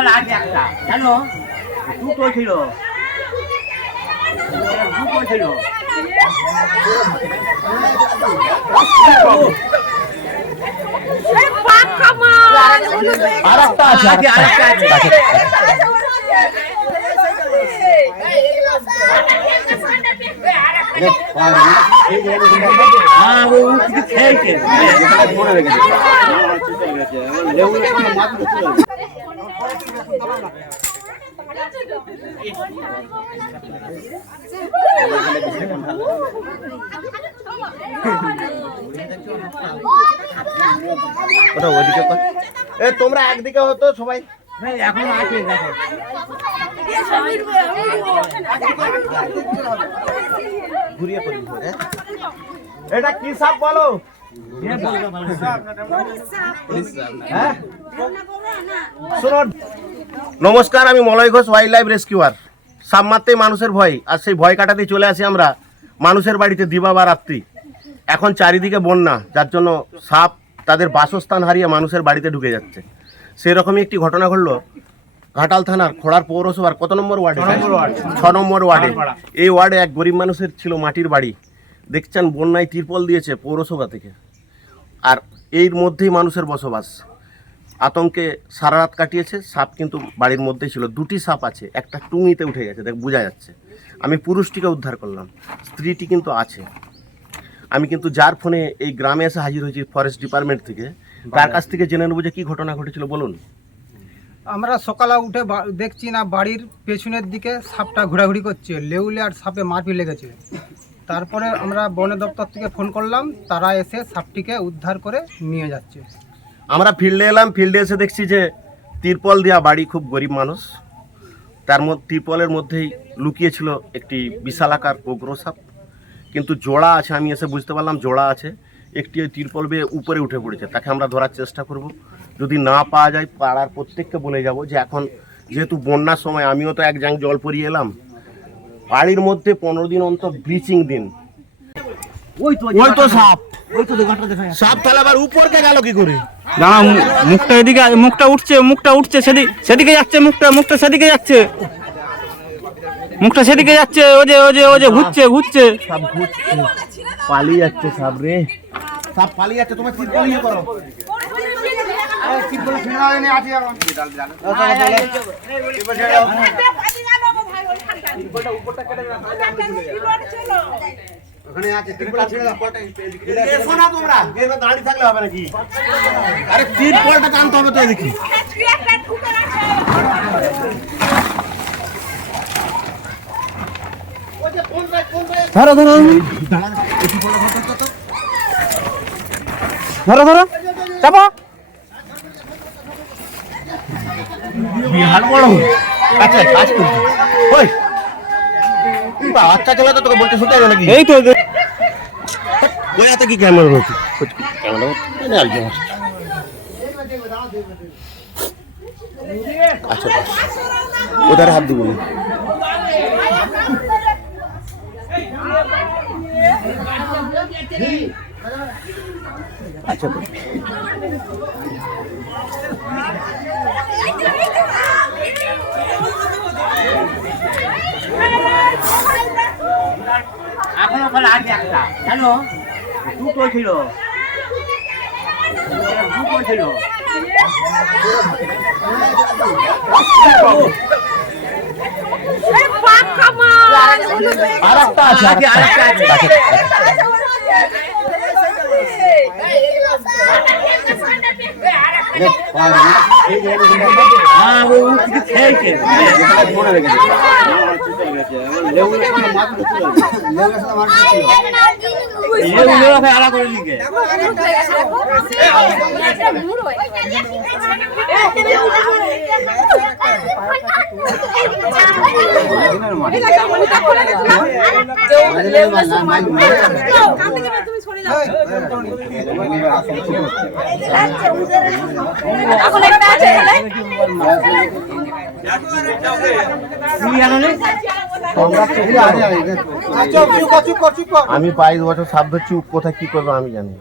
ওখানে আছে একটা। জানো দুটো ছিল। দুটো ছিল। আর একটা আছে আর আছে, আরেকটা আছে। হ্যাঁ ও ও কিছু খেয়েছে ওটা এ তোমরা একদিকে হতো সবাই। এখনও আছে দেখো। ঘুরিয়ে পড়ি? এটা কি সাপ বলো? নমস্কার আমি Malay Ghosh wild life rescuer সাপ মারতেই মানুষের ভয় আর সেই ভয় কাটাতেই চলে আসি আমরা মানুষের বাড়িতে দিবা বা রাত্রি। এখন চারিদিকে বন্যা যার জন্য সাপ তাদের বাসস্থান হারিয়ে মানুষের বাড়িতে ঢুকে যাচ্ছে। সেরকমই একটি ঘটনা ঘটলো ঘাটাল থানার খোড়ার পৌরসভার কত নম্বর ওয়ার্ডে? ছ নম্বর ওয়ার্ডে। এই ওয়ার্ডে এক গরিব মানুষের ছিল মাটির বাড়ি। দেখছেন বন্যায় তিরপল দিয়েছে পৌরসভা থেকে। আর এর মধ্যেই মানুষের বসবাস। আতঙ্কে সারা রাত কাটিয়েছে সাপ কিন্তু বাড়ির মধ্যেই ছিল। দুটি সাপ আছে একটা টুঙিতে উঠে গেছে দেখ বোঝা যাচ্ছে। আমি পুরুষটিকে উদ্ধার করলাম স্ত্রীটি কিন্তু আছে। আমি কিন্তু যার ফোনে এই গ্রামে এসে হাজির হয়েছি ফরেস্ট ডিপার্টমেন্ট থেকে তার কাছ থেকে জেনে নেব যে কী ঘটনা ঘটেছিল বলুন। আমরা সকালে উঠে দেখছি না বাড়ির পেছনের দিকে সাপটা ঘোরাঘুরি করছে লেউলে আর সাপে মারপি লেগেছে। তারপরে আমরা বন দপ্তর থেকে ফোন করলাম, তারা এসে সাপটিকে উদ্ধার করে নিয়ে যাচ্ছে। আমরা ফিল্ডে এলাম, ফিল্ডে এসে দেখছি যে তিরপল দেওয়া বাড়ি খুব গরিব মানুষ। তার মধ্যে, তিরপলের মধ্যেই লুকিয়েছিল একটি বিশালাকার উগ্র সাপ। কিন্তু জোড়া আছে, আমি এসে বুঝতে পারলাম জোড়া আছে। একটি ওই তিরপল বেয়ে উপরে উঠে পড়েছে, তাকে আমরা ধরার চেষ্টা করব। যদি না পাওয়া যায়, পাড়ার প্রত্যেককে বলে যাব যে এখন যেহেতু বন্যার সময়, আমিও তো এক জাং জল পরিয়ে এলাম। বাড়ির মধ্যে পনেরো দিন অন্তর ব্লিচিং দিন ওই তো ওই তো সাপ ওই তো দোকানটা দেখা সাপ তাহলে আবার উপরকে গেল কি করে দাঁড়া মুখটা এদিকে মুখটা উঠছে মুখটা উঠছে সেদিকে সেদিকে যাচ্ছে মুখটা মুখটা সেদিকে যাচ্ছে মুখটা সেদিকে যাচ্ছে ও যে ও যে ও যে ঘুরছে ঘুরছে সাপ ঘুরছে পালিয়ে যাচ্ছে সাপ রে সাপ পালিয়ে যাচ্ছে তোমার তিরপল ইয়ে করো এসো না তোমরা থাকলে হবে নাকি আরে টানতে হবে এদিকে ধরো ধরো। ধরো ধরো। চাপো। বড়। আচ্ছা কাজ করছি বাচ্চা ছেলে তো তোকে বলতে শুনতে হবে নাকি এই তো ওই হাতে কি ক্যামেরা রয়েছে ক্যামেরা এনে আর কি আমার। আচ্ছা। ওদের হাত দিব। না আচ্ছা। এখন ওখানে আছে একটা? জানো দুটো ছিল। দুটো ছিল। আর একটা আছে আর আছে, আরেকটা আছে। হ্যাঁ ও ও খেয়েছে এগুলো ওকে আলাদা করে দিকে তুমি জানো না আমি বাইশ বছর সাপ ধরছি কোথায় কি করব আমি জানি।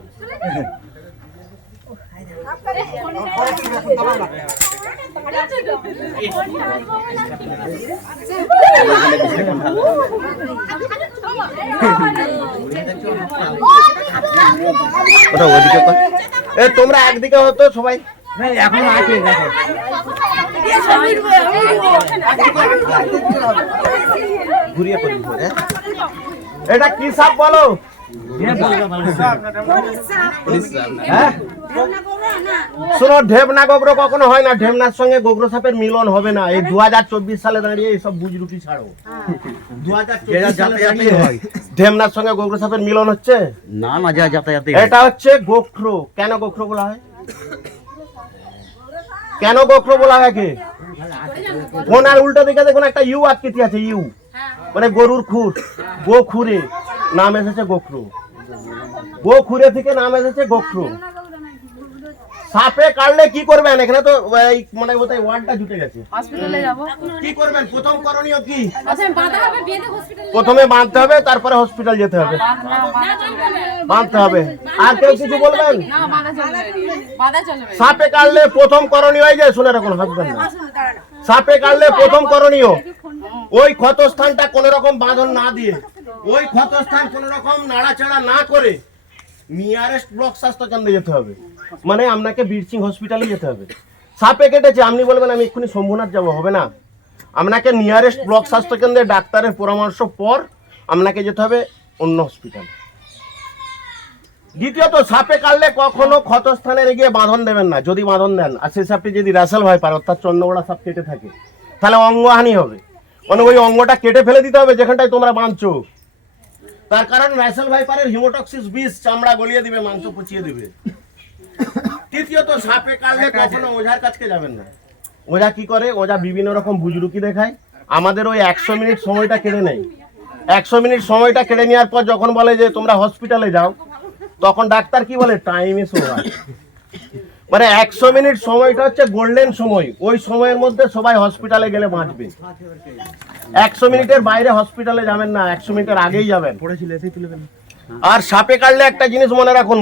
ওটা ওদিকে এ, তোমরা একদিকে হতো সবাই। এখন আছে দেখো। ঘুরিয়ে? এটা কি সাপ বলো? হ্যাঁ? শোনো ঢেবনা গোবর কখনো হয় না। ঢেবনার সঙ্গে গোবর সাপের মিলন হবে না। এই দু হাজার চব্বিশ সালে দাঁড়িয়ে এইসব বুজরুটি ছাড়ো। দু ঢেমনার সঙ্গে গোবর সাপের মিলন হচ্ছে? না না যা যাতায়াতে এটা হচ্ছে গোখরো। কেন গোখরো বলা হয়? কেন গোখরো বলা হয় কে ওনার উল্টো দিকে দেখুন, একটা ইউ আকৃতি আছে, ইউ। মানে গরুর খুর গো খুরে নাম এসেছে গোখরো। গো খুরে থেকে নাম এসেছে গোখরো। সাপে কাটলে কি করবেন? এখানে তো মানে বোধহয় ওয়ার্ডটা জুটে গেছে। হসপিটালে যাব। কি করবেন? প্রথম করণীয় কি? প্রথমে বাঁধা হবে বিয়েতে হসপিটালে প্রথমে বাঁধতে হবে তারপরে হসপিটাল যেতে হবে। বাঁধতে হবে। আর কেউ কিছু বলবেন? না বাঁধা চলবে বাঁধা চলবে সাপে কাটলে প্রথম করণীয় হয় যে শুনে রাখুন হাসবেন সাপে কাটলে প্রথম করণীয় ওই ক্ষতস্থানটা কোন রকম বাঁধন না দিয়ে ওই ক্ষতস্থান কোন রকম নাড়াচাড়া না করে নিয়ারেস্ট ব্লক স্বাস্থ্য কেন্দ্রে যেতে হবে। মানে আপনাকে বীরসিং হসপিটালে যেতে হবে। সাপে কেটেছে, আপনি বলবেন, আমি এক্ষুনি শম্ভুনাথ যাব, হবে না? আপনাকে নিয়ারেস্ট ব্লক স্বাস্থ্য কেন্দ্রে ডাক্তারের পরামর্শ পর আপনাকে যেতে হবে অন্য হসপিটালে দ্বিতীয়ত, সাপে কাটলে কখনো ক্ষতস্থানে গিয়ে বাঁধন দেবেন না, যদি বাঁধন দেন। আর সেই সাপটি যদি রাসেল ভাই পার, অর্থাৎ চন্দ্রগোড়া সাপ কেটে থাকে, তাহলে অঙ্গহানি হবে। মানে ওই অঙ্গটা কেটে ফেলে দিতে হবে, যেখানটায় তোমরা বাঁধছো। তার কারণ ভাইপারের হিমোটক্সিস বিষ চামড়া গলিয়ে দিবে, মাংস পচিয়ে দিবে। তৃতীয়ত সাপে কাটলে কখনো ওঝার কাছকে যাবেন না। ওঝা কি করে? ওঝা বিভিন্ন রকম বুজরুকি দেখায়। আমাদের ওই একশো মিনিট সময়টা কেড়ে নেয়। একশো মিনিট সময়টা কেড়ে নেওয়ার পর যখন বলে যে তোমরা হসপিটালে যাও তখন ডাক্তার কি বলে? টাইম ইস ওভার মানে একশো মিনিট সময়টা হচ্ছে গোল্ডেন সময়। ওই সময়ের মধ্যে সবাই হসপিটালে গেলে বাঁচবে। একশো মিনিটের বাইরে হসপিটালে যাবেন না একশো মিনিটের আগেই যাবেন। আর সাপে কাটলে একটা জিনিস মনে রাখুন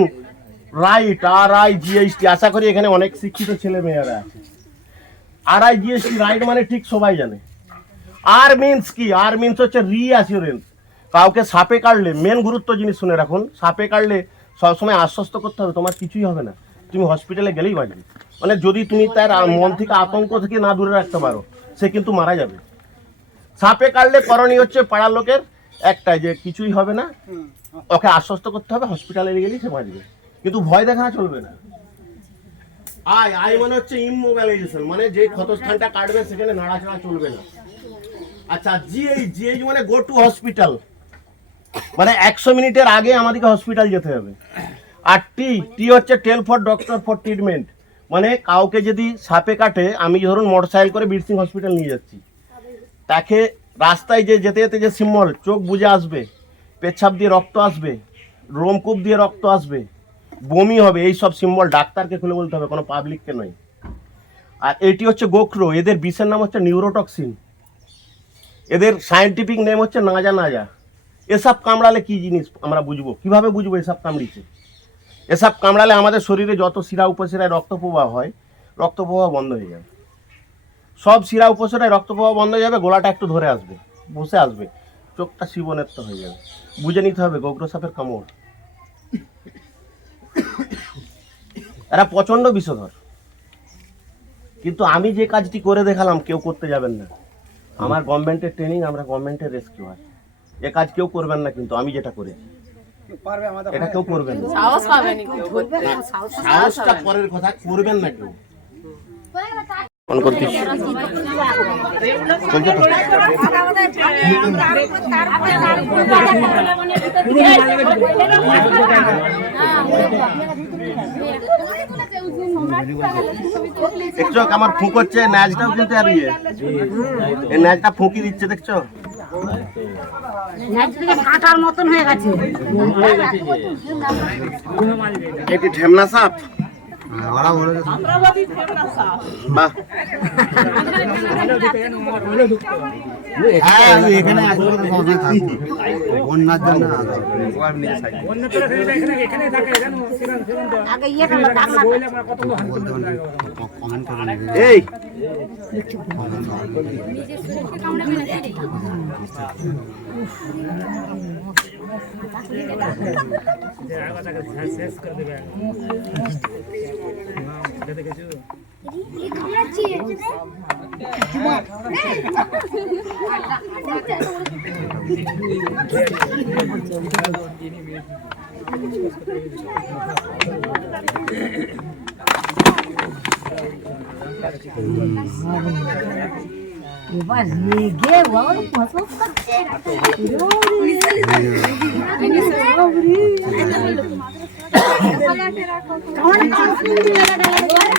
রাইট আর আই জিএসটি আশা করি এখানে অনেক শিক্ষিত ছেলে মেয়েরা আছে আর আই জিএসটি রাইট মানে ঠিক সবাই জানে। আর মিন্স কি? আর মিন্স হচ্ছে রিঅ্যাসিওরেন্স কাউকে সাপে কাটলে মেন গুরুত্ব জিনিস শুনে রাখুন সাপে কাটলে সবসময় আশ্বস্ত করতে হবে তোমার কিছুই হবে না। তুমি হসপিটালে গেলেই বাঁচবে। মানে যদি তুমি তার মন থেকে আতঙ্ক থেকে না দূরে রাখতে পারো সে কিন্তু মারা যাবে। সাপে কাটলে করণীয় হচ্ছে পাড়ার লোকের একটাই যে কিছুই হবে না ওকে আশ্বস্ত করতে হবে হসপিটালে গেলেই সে বাঁচবে। কিন্তু ভয় দেখানো চলবে না। আই আই মানে হচ্ছে ইমোবিলাইজেশন মানে যে ক্ষতস্থানটা কাটবে সেখানে নাড়াচাড়া চলবে না। আচ্ছা জিএইচ জিএইচ মানে গো টু হসপিটাল মানে একশো মিনিটের আগে আমাদেরকে হসপিটাল যেতে হবে। আর টি টি হচ্ছে tell for doctor for treatment মানে কাউকে যদি সাপে কাটে, আমি ধরুন মোটরসাইকেল করে বীরসিং হসপিটাল নিয়ে যাচ্ছি। তাকে রাস্তায় যে যেতে যেতে যে সিম্বল, চোখ বুঝে আসবে, পেচ্ছাপ দিয়ে রক্ত আসবে রোমকূপ দিয়ে রক্ত আসবে বমি হবে, এই সব সিম্বল ডাক্তারকে খুলে বলতে হবে, কোনো পাবলিককে নয়। আর এটি হচ্ছে গোখরো, এদের বিষের নাম হচ্ছে নিউরোটক্সিন এদের সায়েন্টিফিক নেম হচ্ছে নাজা নাজা। এসব কামড়ালে কি জিনিস আমরা বুঝব? কীভাবে বুঝব এসব কামড়িছে? এসব কামড়ালে আমাদের শরীরে যত শিরা উপশিরায় রক্ত প্রবাহ হয়, রক্ত প্রবাহ বন্ধ হয়ে যাবে। সব শিরা উপশিরায় রক্ত প্রবাহ বন্ধ হয়ে যাবে, গোলাটা একটু ধরে আসবে, বসে আসবে, চোখটা শিবনেত্র হয়ে যাবে। বুঝে নিতে হবে গোগ্র সাপের কামড়। এরা প্রচণ্ড বিষধর। কিন্তু আমি যে কাজটি করে দেখালাম কেউ করতে যাবেন না। আমার গভর্নমেন্টের ট্রেনিং আমরা গভর্নমেন্টের রেস্কিউ রেস্কিউয়ার এ কাজ কেউ করবেন না কিন্তু আমি যেটা করেছি। পারবে আমাদের এটা কেউ করবেন না। সাহসটা পরের কথা করবেন না কেউ। ফোন করতেছি চলছে তো? দেখছ আমার ফুঁক হচ্ছে ন্যাজটাও কিন্তু আর ইয়ে। এই ন্যাজটা ফুঁকি দিচ্ছে দেখছ? কাঁটার মতন হয়ে গেছে। এটি ঢেমনা সাপ? বাহ হ্যাঁ আমি এখানে আসব তো সবসময় থাকব বন্যার জন্য আগে ইয়ে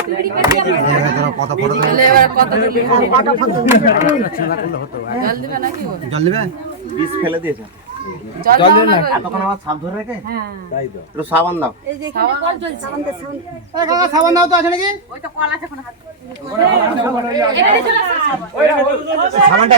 করল ডাকনা কত ফটো? জল দিবে নাকি জল দেবে? বিষ ফেলে দিয়েছে। জল দিবে না। এতক্ষণ আমার সাপ ধরে রেখে তাই তো। একটু সাবান দাও। সাবান দাও তো আছে নাকি। সাবানটা